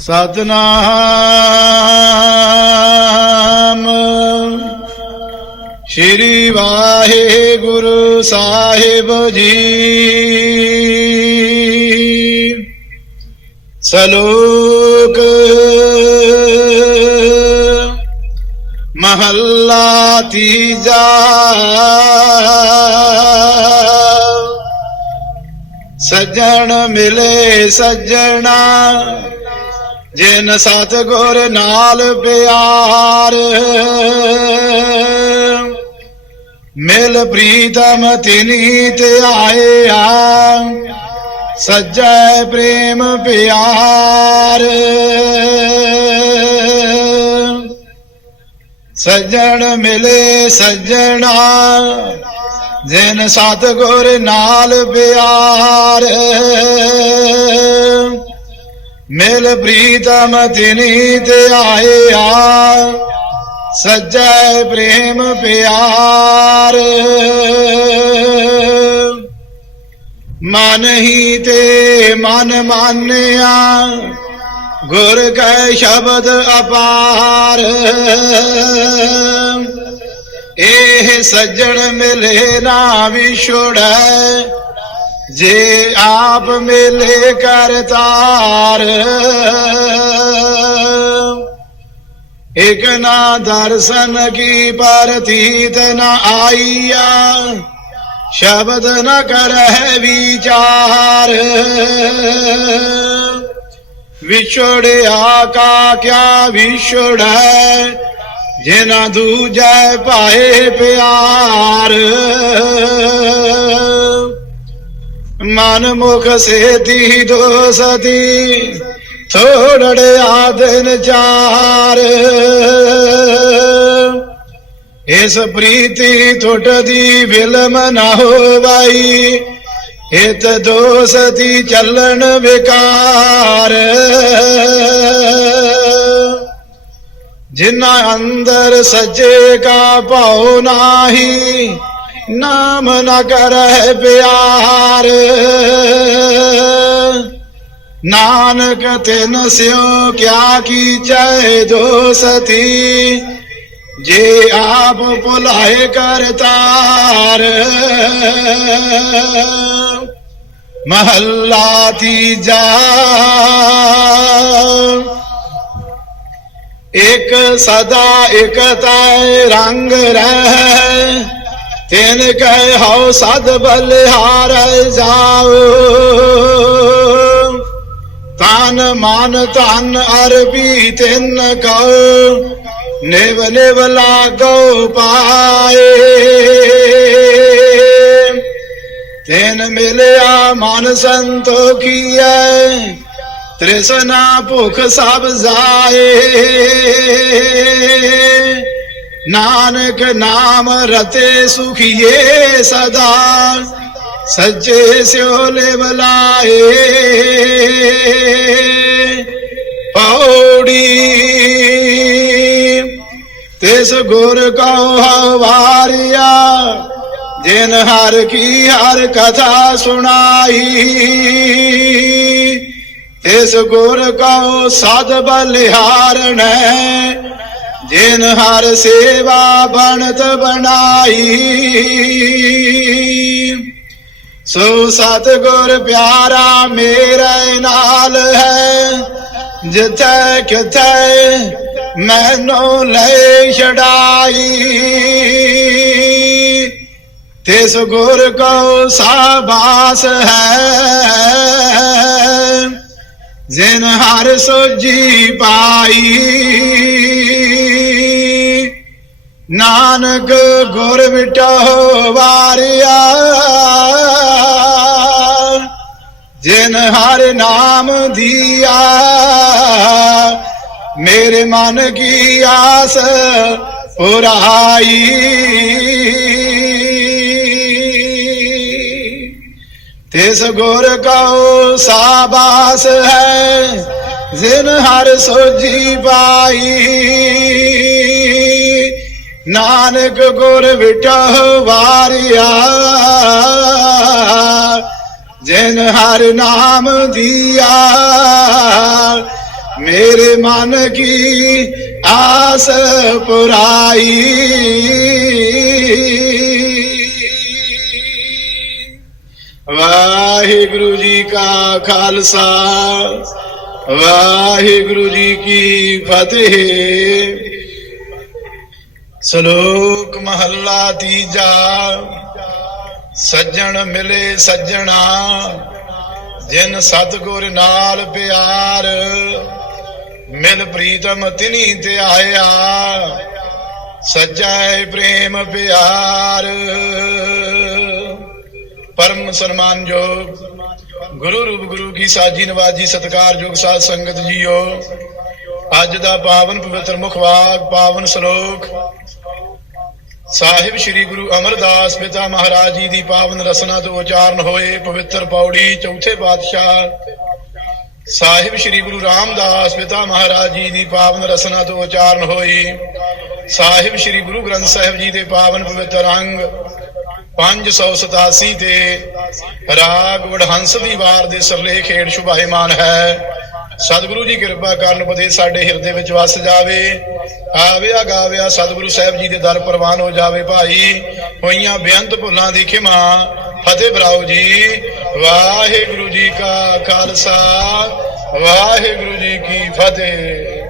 ਸਤਨਾਮ। ਸ਼੍ਰੀ ਵਾਹਿਗੁਰੂ ਸਾਹਿਬ ਜੀ। ਸਲੋਕ। ਮਹੱਲਾ ਤੀਜਾ। ਸੱਜਣ ਮਿਲੇ ਸੱਜਣਾ। ਜਿਨ ਸਤਗੁਰ ਨਾਲ ਪਿਆਰ, ਮਿਲ ਪ੍ਰੀਤਮ ਤਿਨੀ ਤੇ ਆਇਆ। ਸੱਜੈ ਪ੍ਰੇਮ ਪਿਆਰ, ਸੱਜਣ ਮਿਲੇ ਸੱਜਣਾ। ਜਿਨ ਸਤਗੁਰ ਨਾਲ ਪਿਆਰ ਮਿਲ ਪ੍ਰੀਤਮ ਤਿਨੀ ਤੇ ਆਇਆ ਸੱਜੈ ਪ੍ਰੇਮ ਪਿਆਰ। ਮਨ ਹੀ ਤੇ ਮਨ ਮਾਨਿਆ, ਗੁਰ ਕੈ ਸ਼ਬਦ ਅਪਾਰ। ਇਹ ਸੱਜਣ ਮਿਲੇ ਨਾ ਵਿਛੜੈ ਜੇ ਆਪ ਮਿਲੇ ਕਰਤਾਰ ਇਕ ਨਾ ਦਰਸ਼ਨ ਕੀ ਪਰਤੀਤ ਨ ਆਈਆ, ਸ਼ਬਦ ਨ ਕਰਹਿ ਵਿਚਾਰ। ਵਿਛੜਿਆ ਕਾ ਕਿਆ ਵਿਛੜੈ ਜਿਨਾ ਦੂਜੈ ਪਾਏ ਪਿਆਰ। ਮਨ ਮੁਖ ਸੇਤੀ ਦੋਸਤੀ ਥੋੜੜਿਆ ਦਿਨ ਚਾਰ। ਇਸ ਪ੍ਰੀਤੀ ਟੁੱਟਦੀ ਵਿਲਮ ਨਾ ਹੋਵਾਈ ਇਤ ਦੋਸਤੀ ਚੱਲਣ ਵਿਕਾਰ। ਜਿਨਾ ਅੰਦਰ ਸੱਚੇ ਕਾ ਭਾਉ ਨਾਹੀ ਨਾਮ ਨਾ ਕਰਹਿ ਪਿਆਰ। ਨਾਨਕ ਤਿਨ ਸਿਓ ਕਿਆ ਕੀਚੈ ਦੋਸਤੀ ਜੇ ਆਪ ਭੁਲਾਏ ਕਰਤਾਰ ਮਹੱਲਾ ਤੀਜਾ। ਇਕ ਸਦਾ ਇਕ ਤੈ ਰੰਗ ਰਹਿ। ਤਿਨ ਕਹਿ ਹਉ ਸਦ ਬਲਿਹਾਰ ਜਾਓ ਤਨ ਮਨ ਧਨ ਅਰਬੀ ਤਿਨ ਕਉ, ਨਿਵ ਨਿਵ ਲਾਗੋ ਪਾਏ। ਤਿਨ ਮਿਲਿਆ ਮਨ ਸੰਤੋਖੀਐ, ਤ੍ਰਿਸ਼ਨਾ ਭੁਖ ਸਭ ਜਾਏ। ਨਾਨਕ ਨਾਮ ਰਤੇ ਸੁਖੀਏ ਸਦਾ ਸੱਜੇ ਸਿਓ ਲੈ ਬਲਾਏ ਪੌੜੀ ਤਿਸ ਗੁਰ ਕਉ ਹਵਾਰਿਆ ਜਿਨ ਹਰ ਕੀ ਹਰ ਕਥਾ ਸੁਣਾਈ। ਤਿਸ ਗੁਰ ਕਉ ਸਦ ਬਲਿਹਾਰਣੈ ਜਿਨ ਹਰ ਸੇਵਾ ਬਣਤ ਬਣਾਈ। ਸੋ ਸਤਗੁਰ ਪਿਆਰਾ ਮੇਰੇ ਨਾਲ ਹੈ। ਜਿੱਥੇ ਕਿਥੇ ਮੈਨੂੰ ਲੈ ਛਡਾਈ। ਤਿਸ ਗੁਰ ਕੋ ਸਾਬਾਸ ਹੈ। ਜਿਨ ਹਰ ਸੋਜੀ ਪਾਈ। ਨਾਨਕ ਗੁਰ ਮਿਟੋ ਵਾਰਿਆ ਜਿਨ ਹਰ ਨਾਮ ਦਿਆ। ਮੇਰੇ ਮਨ ਕੀ ਆਸ ਪੁਰਾਈ। ਤਿਸ ਗੁਰ ਕਉ ਸਾਬਾਸ ਹੈ, ਜਿਨ ਹਰ ਸੋਜੀ ਪਾਈ। ਨਾਨਕ ਗੁਰ ਵਿਟਹੁ ਵਾਰਿਆ, ਜਿਨ ਹਰ ਨਾਮ ਦਿਆ। ਮੇਰੇ ਮਨ ਕੀ ਆਸ ਪੁਰਾਈ। ਵਾਹਿਗੁਰੂ ਜੀ ਕਾ ਖਾਲਸਾ, ਵਾਹਿਗੁਰੂ ਜੀ ਕੀ ਫਤਿਹ। ਸ਼ਲੋਕ ਮਹੱਲਾ ਤੀਜਾ, ਸੱਜਣ ਮਿਲੇ ਸੱਜਣਾ, ਜਿਨ ਸਤਗੁਰ ਨਾਲ ਪਿਆਰ, ਮਿਲ ਪ੍ਰੀਤਮ ਤਿਨੀ ਤੇ ਆਇਆ ਸੱਚਾ ਪ੍ਰੇਮ ਪਿਆਰ। ਪਰਮ ਸਨਮਾਨਯੋਗ ਗੁਰੂ ਰੂਪ ਗੁਰੂ ਕੀ ਸਾਜੀ ਨਵਾਜੀ ਸਤਕਾਰਯੋਗ ਸਾਧ ਸੰਗਤ ਜੀਓ। ਅੱਜ ਦਾ ਪਾਵਨ ਪਵਿੱਤਰ ਮੁਖਵਾਕ ਪਾਵਨ ਸ਼ਲੋਕ। ਸਾਹਿਬ ਸ੍ਰੀ ਗੁਰੂ ਅਮਰਦਾਸ ਪਿਤਾ ਮਹਾਰਾਜ ਜੀ ਦੀ ਪਾਵਨ ਰਸਨਾ ਤੋਂ ਉਚਾਰਨ ਹੋਏ ਪਵਿੱਤਰ ਪੌੜੀ ਚੌਥੇ ਪਾਤਸ਼ਾਹ ਸਾਹਿਬ ਸ੍ਰੀ ਗੁਰੂ ਰਾਮਦਾਸ ਪਿਤਾ ਮਹਾਰਾਜ ਜੀ ਦੀ ਪਾਵਨ ਰਸਨਾ ਤੋਂ ਉਚਾਰਨ ਹੋਈ ਸਾਹਿਬ ਸ੍ਰੀ ਗੁਰੂ ਗ੍ਰੰਥ ਸਾਹਿਬ ਜੀ ਦੇ ਪਾਵਨ ਪਵਿੱਤਰ ਅੰਗ 587 ਤੇ ਰਾਗ ਵਡਹੰਸ ਦੀ ਵਾਰ ਦੇ ਸਰਲੇ ਖੇੜ ਸ਼ੁਭਾਇਮਾਨ ਹੈ। ਸਤਿਗੁਰੂ ਜੀ ਕਿਰਪਾ ਕਰਨ ਪਤੇ ਸਾਡੇ ਹਿਰਦੇ ਵਿੱਚ ਵਸ ਜਾਵੇ, ਆਵਿਆ ਗਾਵਿਆ ਸਤਿਗੁਰੂ ਸਾਹਿਬ ਜੀ ਦੇ ਦਰ ਪ੍ਰਵਾਨ ਹੋ ਜਾਵੇ ਭਾਈ। ਹੋਈਆਂ ਬੇਅੰਤ ਭੁੱਲਾਂ ਦੀ ਖਿਮਾ, ਫਤਿਹ ਬਰਾਓ ਜੀ। ਵਾਹਿਗੁਰੂ ਜੀ ਕਾ ਖਾਲਸਾ, ਵਾਹਿਗੁਰੂ ਜੀ ਕੀ ਫਤਿਹ।